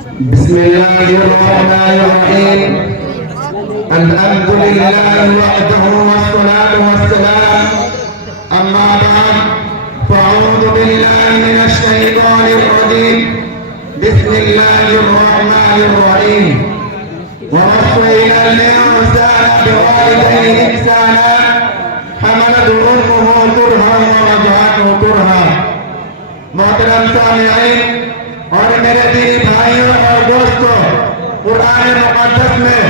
بسم الله الرحمن الرحيم. الحمد لله وحده والصلاة والسلام. أما بعد فأعوذ بالله من الشيطان الرجيم. بسم الله الرحمن الرحيم. ووصينا الإنسان بوالديه إحسانا حملته أمه كرها ووضعته كرها. محترم سامعین اور میرے دینی بھائیوں اور دوستوں، قرآن مقدس میں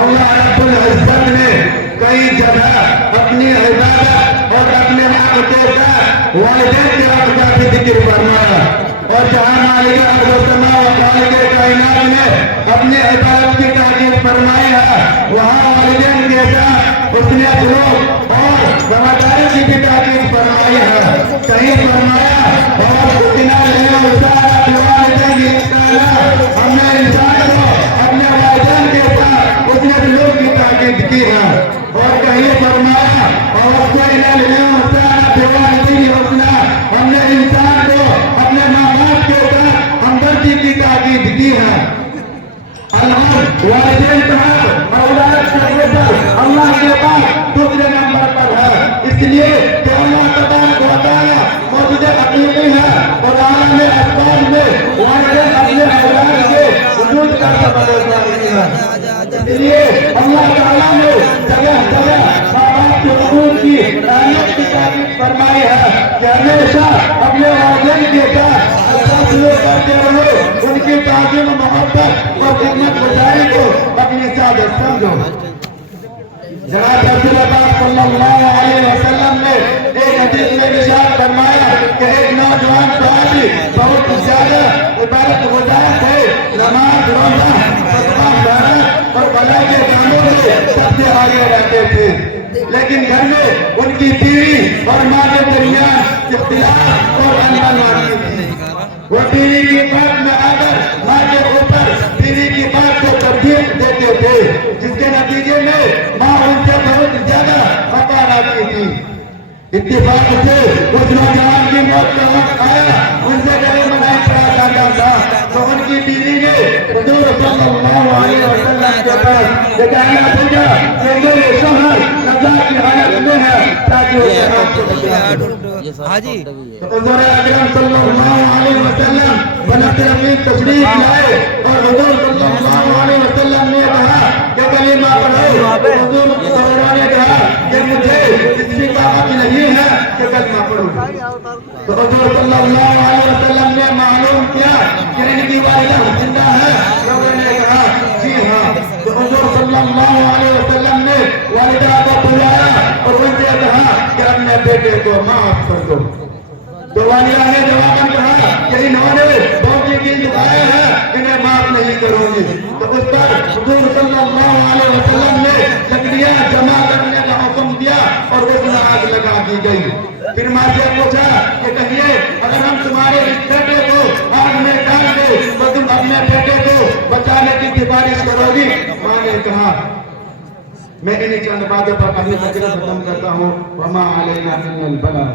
اللہ رب العزت نے کئی جگہ اپنی عبادت اور اپنے حق کے ساتھ والدین کے حق کا بھی ذکر فرمایا، اور جہاں مالک ارض و سماء و خالق کائنات نے اپنی عبادت کی تاکید فرمائی ہے، وہاں والدین کے ساتھ اس نے سلوک اور وفاداری کی بھی تاکید فرمائی ہے۔ کہیں فرمایا ہم نے انسان کو اپنے والدین کے ساتھ اس نے سلوک کی تاکید کی ہے، اور کہیں فرمایا ہم نے انسان کو اپنے ماں باپ کے ساتھ ہمدردی کی تاکید کی ہے۔ والدین کا حق اولاد کے اوپر اللہ کے پاس دوسرے نمبر پر ہے، اس لیے کہ اللہ تبارک و تعالیٰ موجود حقیقی ہے اور عالم اسباب میں والدین اپنے اولاد کے وجود کا سبب ہے۔ اس لیے اللہ تعالیٰ نے جگہ جگہ ماں باپ کے حقوق کی اہمیت کی تاکید فرمائی ہے کہ ہمیشہ اپنے والدین کے ساتھ اچھا سلوک کرتے رہو، ان کی تعظیم محبت اور خدمت گزاری کو اپنی سعادت سمجھو۔ جناب رسول پاک صلی اللہ علیہ وسلم نے ایک حدیث میں ارشاد فرمایا کہ ایک نوجوان صحابی بہت زیادہ عبادت گزار تھے، نماز روزہ صدقہ خیرات اور بھلائی کے کاموں میں سب سے آگے رہتے تھے، لیکن گھر میں ان کی بیوی اور ماں کے درمیان اختلاف اور انبن تھی۔ وہ بیوی کی بات میں آ کر ماں کے اوپر بیوی کی بات کو ترجیح دیتے تھے، جس کے نتیجے میں ماں ان سے بہت زیادہ خفا رہتی تھی۔ اتفاق سے اس نوجوان کی موت کا وقت آیا، ان سے گلے ملائی پڑا جاتا تھا، تو ان کی بیوی نے حضور صلی اللہ علیہ وسلم کے پاس یہ کہنا پوچھا کہ میرے شوہر قضا کی حالت میں ہے تاکہ وہ جناب کو بچائے۔ حضور اکرم صلی اللہ علیہ وسلم بنت رفیق تشریف لائے اور حضور صلی اللہ علیہ وسلم نے کہا کہ کلمہ پڑھو۔ حضور نے کہا کہ مجھے اس کی طاقت نہیں ہے کہ کلمہ پڑھوں۔ تو حضور صلی اللہ علیہ وسلم نے معلوم کیا کہ ان کی والدہ زندہ ہے، لوگوں نے کہا جی ہاں۔ تو حضور صلی اللہ علیہ وسلم نے والدہ کو بلایا اور ان سے کہا کہ اپنے بیٹے کو معاف کر دو۔ تو والدہ نے جواباً کہا کہ انہوں نے بہت یقین دکھایا ہے، انہیں معاف نہیں کروں گی۔ تو اس پر حضور صلی اللہ علیہ وسلم نے لکڑیاں جمع کرنے کا حکم دیا اور اس میں آگ لگا دی گئی۔ پھر ماں سے پوچھا کہ کہیے اگر ہم تمہارے اس بیٹے کو آگ میں ڈال دیں تو تم اپنے بیٹے کو بچانے کی سفارش کرو گی؟ ماں نے کہا میں انہیں چند باتوں پر اپنی تقریر ختم کرتا ہوں۔ وما علینا الا البلاغ۔